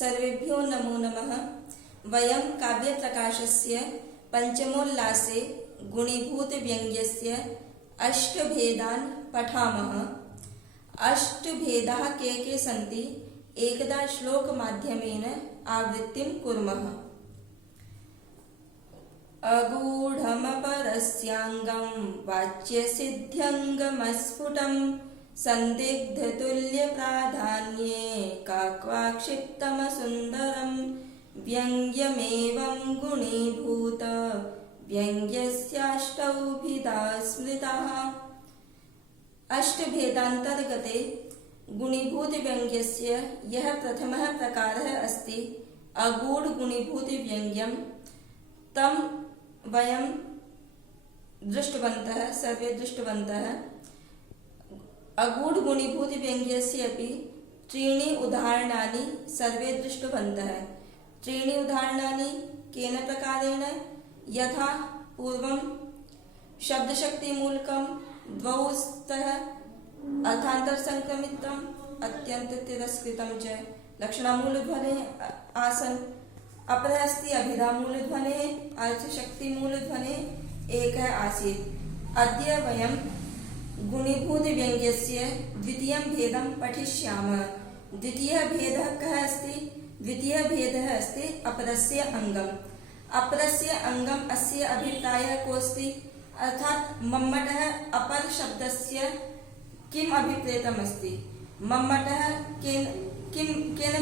सर्वेभ्यो नमो नमः। वयं काव्यप्रकाशस्य पंचमोल्लासे गुणीभूतव्यङ्ग्यस्य अष्टभेदान् पठामः। अष्टभेदाः के सन्ति एकदा श्लोकमाध्यमेन आवृत्तिं कुर्मः। अगूढमपरस्याङ्गं वाच्यसिद्ध्यङ्गमस्फुटं संदिग्धतुल्यप्राधान्ये काक्वाक्षिप्तमसुन्दरं व्यङ्ग्यमेवं गुणीभूत व्यङ्ग्यस्याष्टौ भिदा स्मृताः। अष्टभेदान्तर्गते गुणीभूतव्यङ्ग्यस्य यः प्रथमः प्रकारः अस्ति अगूढगुणीभूतव्यङ्ग्यं, तं वयं दृष्टवन्तः, सर्वे दृष्टवन्तः। अगूढगुणीभूतव्यङ्ग्यस्य अपि त्रीणि उदाहरणानि सर्वे दृष्टवन्तः। त्रीणि उदाहरणानि केन प्रकारेण? यथा पूर्वं शब्दशक्तिमूलकं, द्वौ स्तः, अर्थान्तरसंक्रमितम्, अत्यन्ततिरस्कृतं च, लक्षणमूलध्वनेः आसन्। अपरः अस्ति अभिधामूलध्वनेः, अर्थशक्तिमूलध्वनेः एकः आसीत्। अद्य वयं गुणीभूतव्यङ्ग्यस्य द्वितीयं भेदं पठिष्यामः। द्वितीयः भेदः कः अस्ति? द्वितीयः भेदः अस्ति अपरस्य अङ्गम्। अपरस्य अङ्गम् अस्य अभिप्रायः कोऽस्ति? अर्थात् मम्मटः अपर शब्दस्य किम् अभिप्रेतमस्ति? मम्मटः केन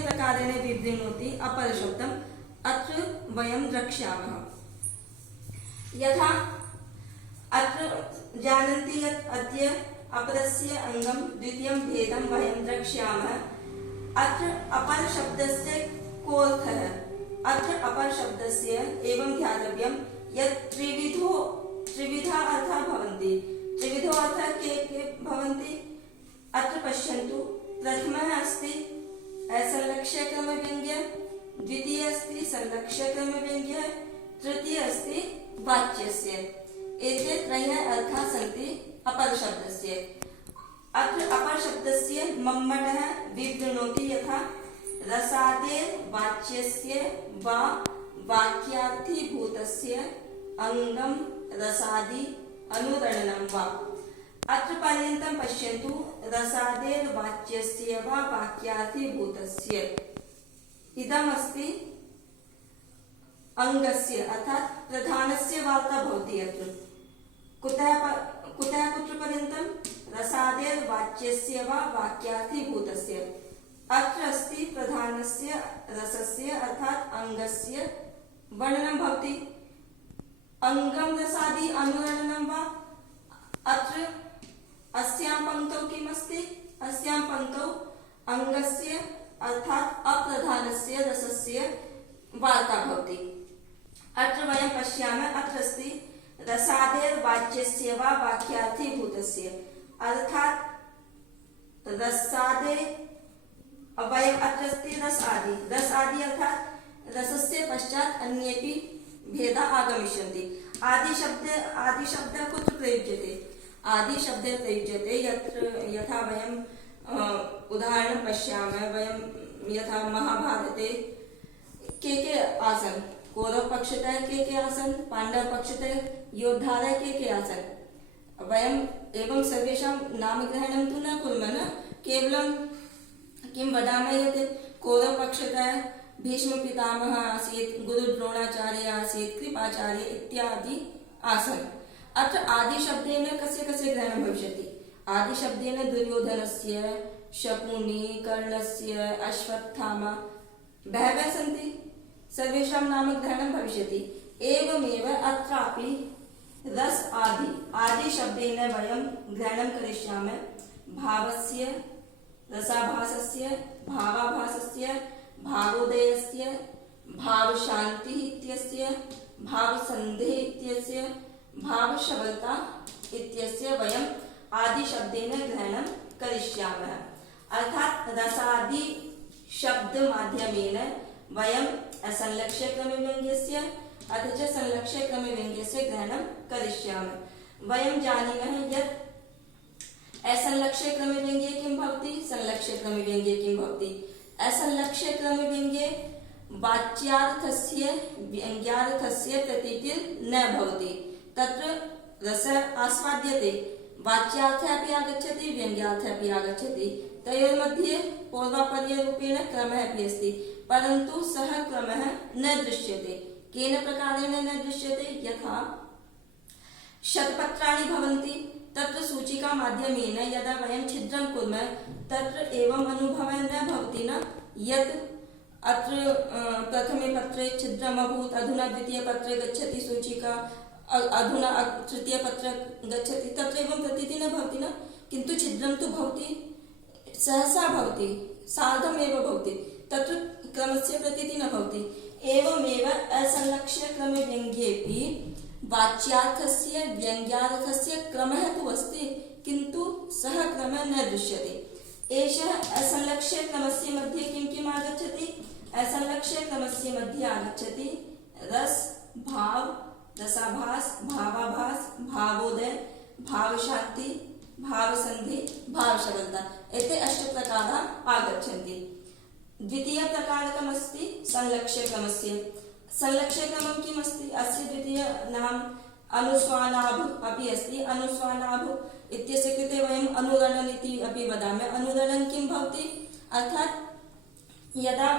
प्रकारेण विवृणोति अपरशब्दम्? अत्र वयं द्रक्ष्यामः। यथा अत्र जानन्ति यत् अद्य अपरस्य अङ्गं द्वितीयं भेदं वयं द्रक्ष्यामः। अत्र अपरशब्दस्य कोऽर्थः? अत्र अपरशब्दस्य एवं ध्यातव्यं यत् त्रिविधा अर्थाः भवन्ति। त्रिविधो अर्थः के भवन्ति? अत्र पश्यन्तु। प्रथमः अस्ति असंलक्ष्यक्रमव्यङ्ग्यः, द्वितीयः अस्ति संलक्ष्यक्रमव्यङ्ग्यः, तृतीयः अस्ति वाच्यस्य। एते त्रयः अर्थाः सन्ति अपरशब्दस्य। अत्र अपरशब्दस्य मम्मटः विवृणोति यथा रसादेर् वाच्यस्य वा वाक्यार्थीभूतस्य अङ्गं रसादि अनुरणनं वा। अत्र पर्यन्तं पश्यन्तु। रसादेर् वाच्यस्य वा वाक्यार्थीभूतस्य इदमस्ति अङ्गस्य, अर्थात् प्रधानस्य वार्ता भवति। अत्र कुतः कुत्र पर्यन्तं? रसादेर् वाच्यस्य वा वाक्यार्थीभूतस्य। अत्र अस्ति प्रधानस्य रसस्य अर्थात् अङ्गस्य वर्णनं भवति। अङ्गं रसादि अनुरणनं वा। अत्र अस्यां पङ्क्तौ किम् अस्ति? अस्यां पङ्क्तौ अङ्गस्य अर्थात् अप्रधानस्य रसस्य वार्ता भवति। अत्र वयं पश्यामः। अत्र अस्ति रसादेर् वाच्यस्य वा वाक्यार्थीभूतस्य, अर्थात् रसादे वयम् अत्र अस्ति रस आदि। रस आदि अर्थात् रसस्य पश्चात् अन्येपि भेदाः आगमिष्यन्ति। आदिशब्दः कुत्र प्रयुज्यते? आदिशब्दः प्रयुज्यते यथा वयं उदाहरणं पश्यामः। वयं यथा महाभारते के आसन्? कौरवपक्षतः के आसन्? पाण्डवपक्षतः योद्धारः के आसन्? वयं एवं सर्वेषां नामग्रहणं तु न कुर्मः न, केवलं किं वदामः यत् कौरवपक्षतः भीष्मपितामहः आसीत्, गुरुद्रोणाचार्यः आसीत्, कृपाचार्य इत्यादि आसन्। अत्र आदिशब्देन कस्य ग्रहणं भविष्यति? आदिशब्देन दुर्योधनस्य, शकुनि, कर्णस्य, अश्वत्थामा बहवः सन्ति, सर्वेषां नामग्रहणं भविष्यति। एवमेव अत्रापि रस आदिशब्देन वयं ग्रहणं करिष्यामः। भावस्य, रसाभासस्य, भावाभासस्य, भावोदयस्य, भावशान्तिः इत्यस्य, भावसन्धेः इत्यस्य, भावशबलता इत्यस्य वयं आदिशब्देन ग्रहणं करिष्यामः। अर्थात् रसादि शब्दमाध्यमेन वयं असंलक्ष्यक्रमव्यङ्ग्यस्य अथ च संलक्ष्यक्रमव्यङ्ग्यस्य ग्रहणं करिष्यामः। वयं जानीमः यत् असंलक्ष्यक्रमव्यङ्ग्ये किं भवति, संलक्ष्यक्रमव्यङ्ग्ये किं भवति। असंलक्ष्य क्रम व्यंग्ये वाच्यार्थस्य व्यंग्यार्थस्य प्रतीतिर् न भवति। तत्र रसः आस्वाद्यते, वाच्यार्थः अपि आगच्छति, व्यंग्यार्थः अपि आगच्छति, तयोर्मध्ये पूर्वापर्यरूपेण क्रमः अपि अस्ति, परन्तु सः क्रमः न दृश्यते। केन प्रकारेण न दृश्यते? यथा शतपत्राणि भवन्ति, तत्र सूचिका माध्यमेन यदा वयं छिद्रं कुर्मः तत्र एवं अनुभवः न भवति न यत् अत्र प्रथमे पत्रे छिद्रम् अभूत्, अधुना द्वितीयपत्रे गच्छति सूचिका, अधुना तृतीयपत्रे गच्छति, तत्र एवं प्रतीतिः न भवति न, किन्तु छिद्रं तु भवति, सहसा भवति, सार्धमेव भवति, तत्र क्रमस्य प्रतीतिः न भवति। एवमेव असंलक्ष्य क्रम व्यङ्ग्येऽपि वाच्यार्थस्य व्यङ्ग्यार्थस्य क्रमः तु अस्ति, किन्तु सः क्रमः न दृश्यते। एषः असंलक्ष्य क्रमस्य मध्ये किं किम् आगच्छति? असंलक्ष्य क्रमस्य मध्ये आगच्छति रस, भाव, रसाभास, भावाभास, भावोदय, भावशान्ति, भावसन्धि, भावशबलता, एते अष्टप्रकाराः आगच्छन्ति। द्वितीयप्रकारकमस्ति संलक्ष्यक्रमस्य। संलक्ष्यक्रमं किम् अस्ति? अस्य द्वितीय नाम अनुस्वानाभ अपि अस्ति। अनुस्वानाभ इत्यस्य कृते वयम् अनुरणन इति अपि वदामः। अनुरणन किं भवति? अर्थात् यदा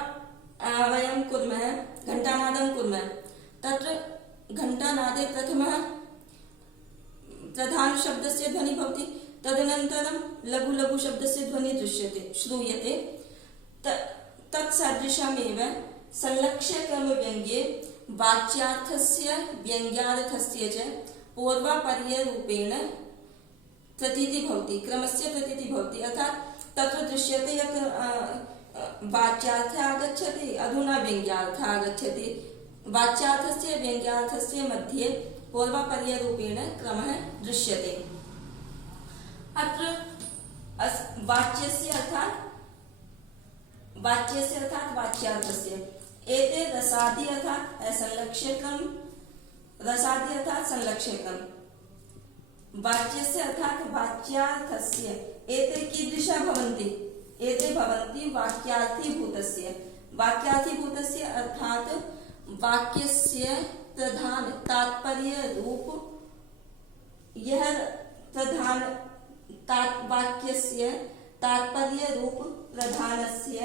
वयं कुर्मः, घण्टानादं कुर्मः, तत्र घण्टानादे प्रथमः प्रधानशब्दस्य ध्वनिः भवति, तदनन्तरं लघु लघु शब्दस्य ध्वनिः दृश्यते, श्रूयते। तत्सदृशमेव संलक्ष्यक्रमव्यङ्ग्ये वाच्यार्थस्य व्यङ्ग्यार्थस्य च पूर्वापर्यरूपेण प्रतीतिः भवति, क्रमस्य प्रतीतिः भवति। अर्थात् तत्र दृश्यते यत् वाच्यार्थः आगच्छति, अधुना व्यङ्ग्यार्थः आगच्छति, वाच्यार्थस्य व्यङ्ग्यार्थस्य मध्ये पूर्वापर्यरूपेण क्रमः दृश्यते। अत्र वाच्यस्य अर्थात् वाच्यार्थस्य एते रसादि अर्थात् असंलक्ष्यक्रम, रसादि अर्थात् संलक्ष्यक्रम, वाच्यस्य अर्थात् वाच्यार्थस्य एते कीदृशः भवन्ति? एते भवन्ति वाक्यार्थीभूतस्य। वाक्यार्थीभूतस्य अर्थात् वाक्यस्य प्रधान तात्पर्य रूप, यह प्रधान वाक्यस्य तात्पर्य रूप प्रधानस्य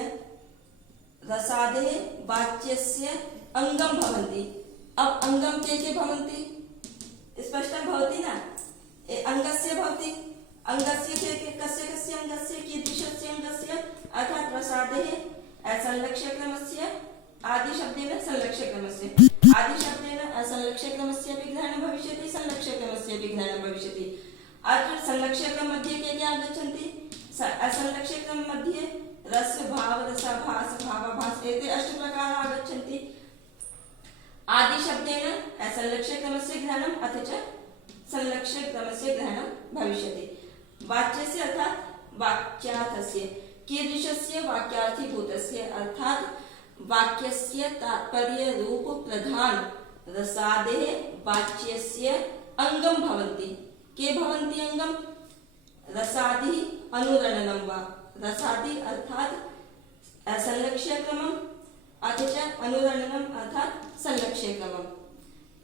रसादे वाच्यस्य अंगम भवन्ति। अब अंगम के भवन्ति? स्पष्टं भवति न? अंगस्य भवति, अंगस्य के कस्य कस्य अंगस्य कीदृशस्य अंगस्य? अर्थात् रसादे असंलक्ष्यक्रमस्य, आदिशब्देन संलक्ष्यक्रमस्य, आदिशब्देन असंलक्ष्यक्रमस्य अपि ग्रहणं भविष्यति, संलक्ष्यक्रमस्य अपि ग्रहणं भविष्यति। अत्र संलक्ष्यक्रम मध्ये के आगच्छन्ति? असंलक्ष्यक्रम मध्ये रस, भाव, रसाभास, भावाभास एते अष्टप्रकाराः आगच्छन्ति। आदिशब्देन असंलक्ष्यक्रमस्य ग्रहणम् अथ च संलक्ष्यक्रमस्य ग्रहणं भविष्यति। वाच्यस्य अर्थात् वाच्यार्थस्य, कीदृशस्य? वाक्यार्थीभूतस्य, अर्थात् वाक्यस्य तात्पर्य रूप प्रधान रसादेः वाच्यस्य अंगम भवन्ति। के भवन्ति अंगम? रसादि अनुरणनं वा, रसादि अर्थात् असंलक्ष्यक्रमम् अथ च अनुरणनम् अर्थात् संलक्ष्यक्रमम्।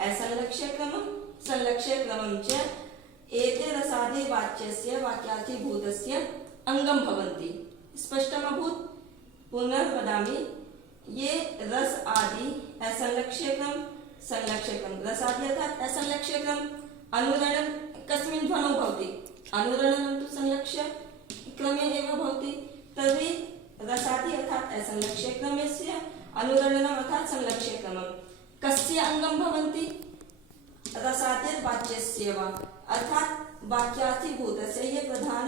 असंलक्ष्यक्रमं संलक्ष्यक्रमं च एते रसादि वाच्यस्य वाक्यार्थीभूतस्य अंगम भवन्ति। स्पष्टम् अभूत्? पुनः वदामि, ये रस आदि असंलक्ष्यक्रम संलक्ष्यक्रम, रसादि अर्थात् असंलक्ष्यक्रम, अनुरणन कस्मिन् ध्वनौ भवति? अनुरणनं तु संलक्ष्य क्रमे एव भवति। तर्हि रसादि अर्थात् असंलक्ष्यक्रमस्य, अनुरणनम् अर्थात् संलक्ष्यक्रमं कस्य अंगं भवन्ति? रसादि वाच्यस्य वा, अर्थात् वाक्यार्थीभूतस्य, ये प्रधान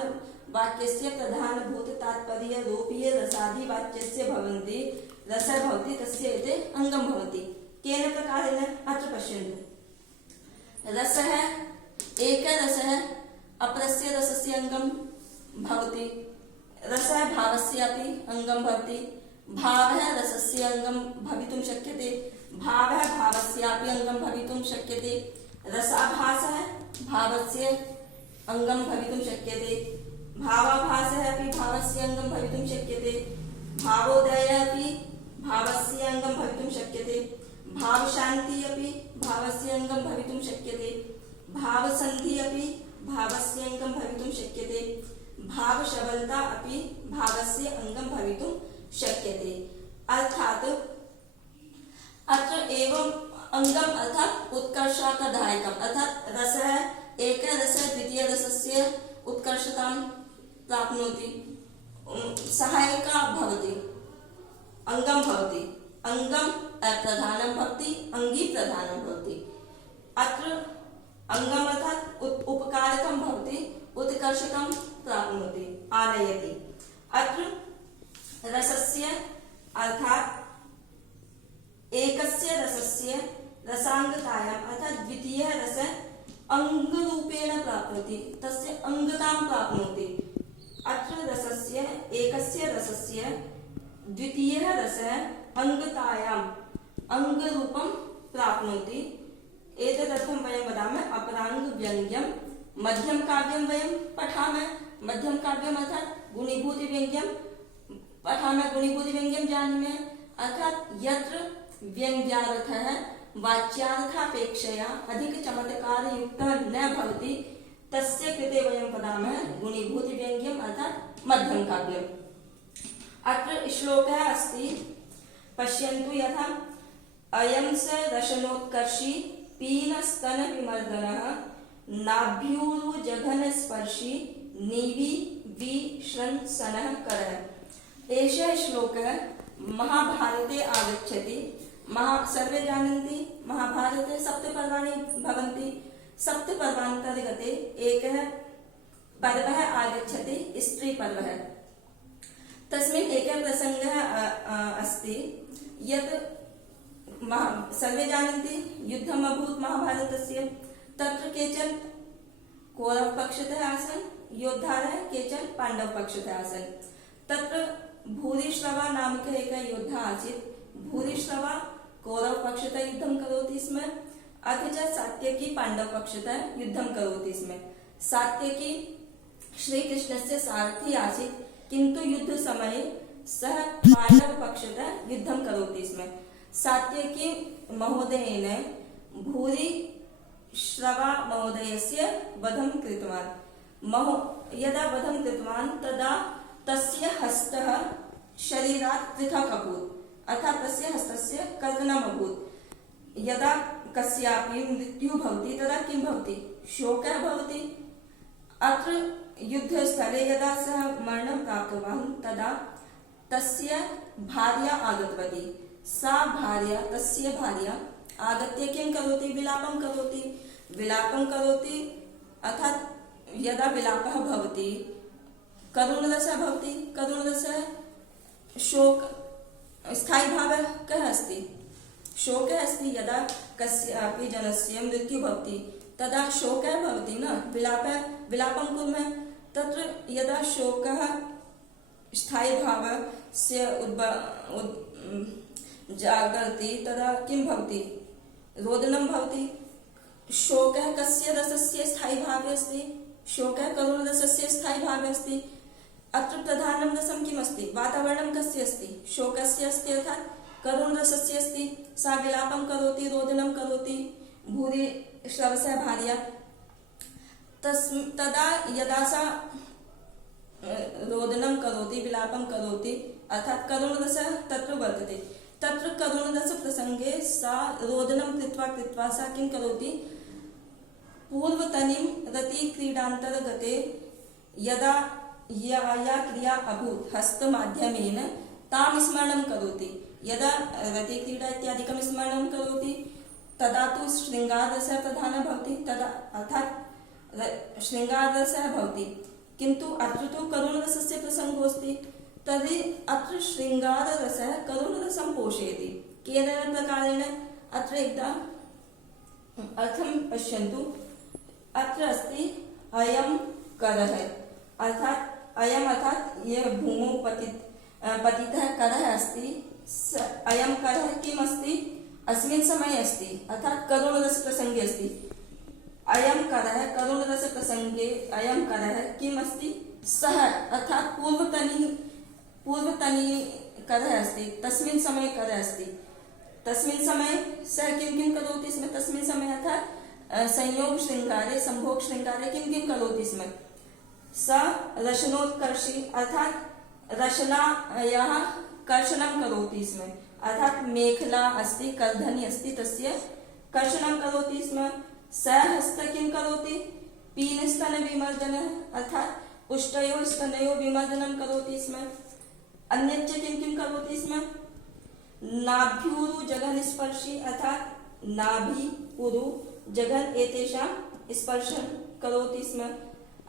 वाक्यस्य प्रधानभूत तात्पर्य रूपीय रसादि वाच्यस्य भवन्ति, रसः भवति, तस्य एते अंगं भवति। केन प्रकारेण? अत्र पश्यन्तु। रसः, एकः रसः अपरस्य रसस्य अंगं भवति, रसः भावस्य अपि अंगं भवति, भावः रसस्य अंगं भवितुं शक्यते, भावः भावस्यापि अंगं भवितुं शक्यते, रसाभासः भावस्य अंगं भवितुं शक्यते, भावाभासः अपि भावस्य अंगं भवितुं शक्यते, भावोदयः अपि भावस्य अङ्गं भवितुं शक्यते, भावशान्तिः अपि भावस्य अङ्गं भवितुं शक्यते, भावसन्धिः अपि भावस्य अङ्गं भवितुं शक्यते, भावशबलता अपि भावस्य अङ्गं भवितुं शक्यते। अर्थात् अत्र एवं अङ्गम् अर्थात् उत्कर्षाकदायकम्, अर्थात् रसः एकः रसः द्वितीयरसस्य उत्कर्षतां प्राप्नोति, सहायका भवति, अङ्गं भवति, अङ्गं प्रधानं भवति, अङ्गी प्रधानं भवति। अत्र अङ्गम् अर्थात् उपकारकं भवति, उत्कर्षकं प्राप्नोति, आनयति। अत्र रसस्य अर्थात् एकस्य रसस्य रसाङ्गतायाम् अर्थात् द्वितीयः रसः अङ्गरूपेण प्राप्नोति, तस्य अङ्गतां प्राप्नोति। अत्र रसस्य एकस्य रसस्य द्वितीयः रसः अङ्गतायाम् अङ्गरूपं प्राप्नोति। एतदर्थं वयं वदामः अपराङ्गव्यङ्ग्यं। मध्यमकाव्यं वयं पठामः, मध्यमकाव्यम् अर्थात् गुणीभूतव्यङ्ग्यं पठामः, गुणीभूतव्यङ्ग्यं जानीमः, अर्थात् यत्र व्यङ्ग्यार्थः वाच्यार्थापेक्षया अधिकचमत्कारयुक्तः न भवति तस्य कृते वयं वदामः गुणीभूतव्यङ्ग्यम् अर्थात् मध्यमकाव्यम्। अत्र श्लोकः अस्ति, पश्यन्तु यथा अयं स रशनोत्कर्षी पीनस्तनविमर्दनः नाभ्यूरुजघनस्पर्शी निविविश्रंसनः करः। एषः श्लोकः महाभारते आगच्छति। सर्वे जानन्ति महाभारते सप्तपर्वाणि भवन्ति। सप्तपर्वान्तर्गते एकः पर्वः आगच्छति, स्त्रीपर्वः। तस्मिन् एकः प्रसङ्गः अस्ति यत् सर्वे जानन्ति युद्धम् अभूत् महाभारतस्य। तत्र केचन कौरवपक्षतः आसन् योद्धारः, केचन पाण्डवपक्षतः आसन्। तत्र भूरिश्रवा नामकः एकः योद्धा आसीत्। भूरिश्रवा कौरवपक्षतः युद्धं करोति स्म, अथ च सात्यकी पाण्डवपक्षतः युद्धं करोति स्म। सात्यकी श्रीकृष्णस्य सारथी आसीत्, किन्तु युद्धसमये सः पाण्डवपक्षतः युद्धं करोति स्म। सात्यकी महोदयेन भूरिश्रवा महोदयस्य वधं कृतवान्। यदा वधं कृतवान् तदा तस्य हस्तः शरीरात् पृथक् अभूत्, अर्थात् तस्य हस्तस्य कर्तनम् अभूत्। यदा कस्यापि मृत्युः भवति तदा किं भवति? शोकः भवति। अत्र युद्धस्थले यदा सः मरणं प्राप्तवान् तदा तस्य भार्या आगतवती। सा भार्या, तस्य भार्या आगत्य किं करोति? विलापं करोति। विलापं करोति अर्थात् यदा विलापः भवति करुणरसः भवति। करुणरसः शोक स्थायी भावः कः अस्ति? शोकः अस्ति। यदा कस्यापि जनस्य मृत्युः भवति तदा शोकः भवति न, विलापं कुर्मः। तत्र यदा शोकः स्थायी भावस्य जागर्ति तदा किं भवति? रोदनं भवति। शोकः कस्य रसस्य स्थायी भावे अस्ति? शोकः करुणरसस्य स्थायी भावे अस्ति। अत्र प्रधानं रसं किम् अस्ति? वातावरणं कस्य अस्ति? शोकस्य अस्ति, अर्थात् करुणरसस्य अस्ति। सा विलापं करोति, रोदनं करोति, भूरिश्रवस्य भार्या। तदा यदा सा रोदनं करोति, विलापं करोति, अर्थात् करुणरसः तत्र वर्तते। तत्र करुणरसप्रसङ्गे सा रोदनं कृत्वा सा किं करोति? पूर्वतनीं रतिक्रीडान्तर्गते यदा या क्रिया अभूत् हस्तमाध्यमेन तां स्मरणं करोति। यदा रतिक्रीडा इत्यादिकं स्मरणं करोति तदा तु शृङ्गाररसः प्रधानः भवति, तदा अर्थात् शृङ्गाररसः भवति। किन्तु अत्र तु करुणरसस्य प्रसङ्गोऽस्ति। तर्हि अत्र शृङ्गाररसः करुणरसं पोषयति। केन प्रकारेण? अत्र एकदा अर्थं पश्यन्तु। अत्र अस्ति अयं करः, अर्थात् अयम् अर्थात् यः भूमौ पतितः करः अस्ति, अयं करः किम् अस्ति? अस्मिन् समये अस्ति, अर्थात् करुणरसप्रसङ्गे अस्ति। अयं करः करुणरसप्रसङ्गे अयं करः किम् अस्ति? सः अर्थात् पूर्वतनी करः अस्ति, तस्मिन् समये करः अस्ति। तस्मिन् समये सः किं किं करोति स्म? तस्मिन् समये अर्थात् संयोग श्रृंगारे, संभोग श्रृंगारे किं किं करोति स्म? स रशनोत्कर्षी अर्थात् रशनायाः कर्षणं करोति स्म। अर्थात् मेखला अस्ति, कर्धनी अस्ति, तस्य कर्षणं करोति स्म। सः हस्त किं करोति? पीनस्तन विमर्दनः अर्थात् पुष्टयोः स्तनयोः विमर्दनं करोति स्म। अन्यच्च किं किं करोति स्म? नाभ्युरु जघन स्पर्शी अर्थात् नाभि उरु जघन एतेषां स्पर्शं करोति स्म।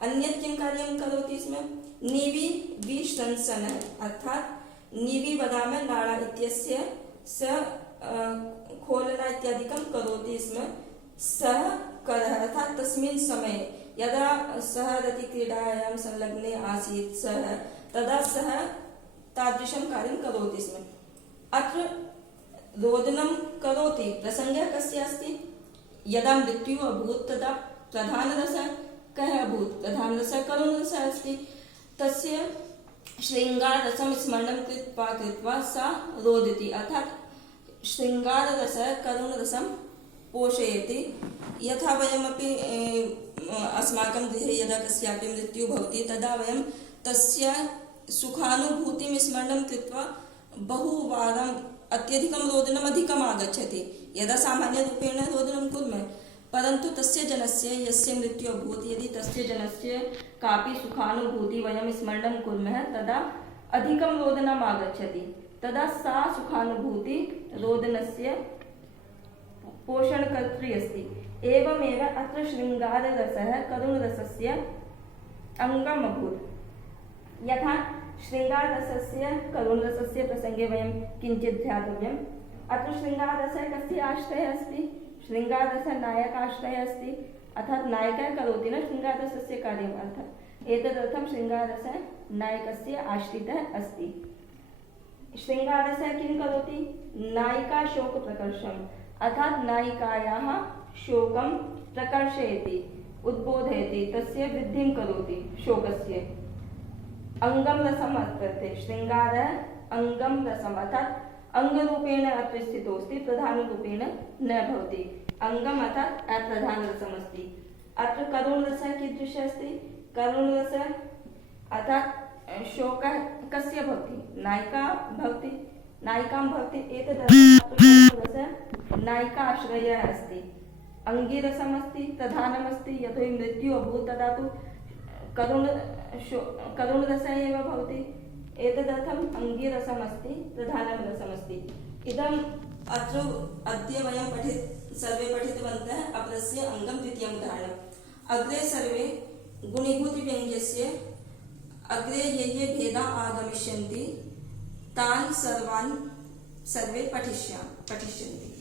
अन्यत् किं कार्यं करोति स्म? निवि विशंसन अर्थात् निवि वदामः नाड़ा इत्यस्य स खोलना इत्यादिकं करोति स्म। सः करः अर्थात् तस्मिन् समये यदा सः रतिक्रीडायां संलग्ने आसीत् सः, तदा सः तादृशं कार्यं करोति स्म। अत्र रोदनं करोति प्रसङ्गः कस्य अस्ति? यदा मृत्युः अभूत् तदा प्रधानरसः कः अभूत्? प्रधानरसः करुणरसः अस्ति। तस्य शृङ्गाररसं स्मरणं कृत्वा सा रोदति अर्थात् शृङ्गाररसः करुणरसं पोषयति। यथा वयमपि अस्माकं गृहे यदा कस्यापि मृत्युः भवति तदा वयं तस्य सुखानुभूतिं स्मरणं कृत्वा बहुवारम् अत्यधिकं रोदनम् अधिकम् आगच्छति। यदा सामान्यरूपेण रोदनं कुर्मः, परन्तु तस्य जनस्य यस्य मृत्युः अभूत् यदि तस्य जनस्य कापि सुखानुभूति वयं स्मरणं कुर्मः तदा अधिकं रोदनम् आगच्छति। तदा सा सुखानुभूति रोदनस्य पोषणकर्त्री अस्ति। एवमेव अत्र शृङ्गाररसः करुणरसस्य अङ्गम् अभूत्। यथा शृङ्गाररसस्य करुणरसस्य प्रसङ्गे वयं किञ्चित् ध्यातव्यम्। अत्र शृङ्गाररसः कस्य आश्रयः अस्ति? शृङ्गाररसः नायकाश्रयः अस्ति अर्थात् नायकः करोति न शृङ्गाररसस्य कार्यम्। अर्थात् एतदर्थं शृङ्गाररसः नायकस्य आश्रितः अस्ति। शृङ्गाररसः किं करोति? नायिका शोकप्रकर्षम् अर्थात् नायिकायाः शोकं प्रकर्षयति, उद्बोधयति, तस्य वृद्धिं करोति शोकस्य। अंगम रसम अर्थे श्रृंगारः अंगम रसम अर्थात् अंगरूपेण अत्र स्थितोऽस्ति, प्रधानरूपेण न भवति। अंगम अर्थात् अप्रधानरसमस्ति। अत्र करुणरसः कीदृशः अस्ति? करुणरसः अर्थात् शोकः कस्य भवति? नायिका भवति, नायिकां भवति। एतदर्थं नायिका आश्रयः अस्ति। अंगिरसमस्ति, प्रधानमस्ति। यतोहि मृत्युः अभूत् तदा तु करुणरसः एव भवति। एतदर्थम् अंगिरसमस्ति, प्रधानं रसमस्ति। इदम् अत्र अद्य वयं सर्वे पठितवन्तः अपरस्य अङ्गं द्वितीयम् उदाहरणम्। अग्रे सर्वे गुणीभूतव्यङ्ग्यस्य अग्रे ये भेदाः आगमिष्यन्ति तान् सर्वान् सर्वे पठिष्यन्ति।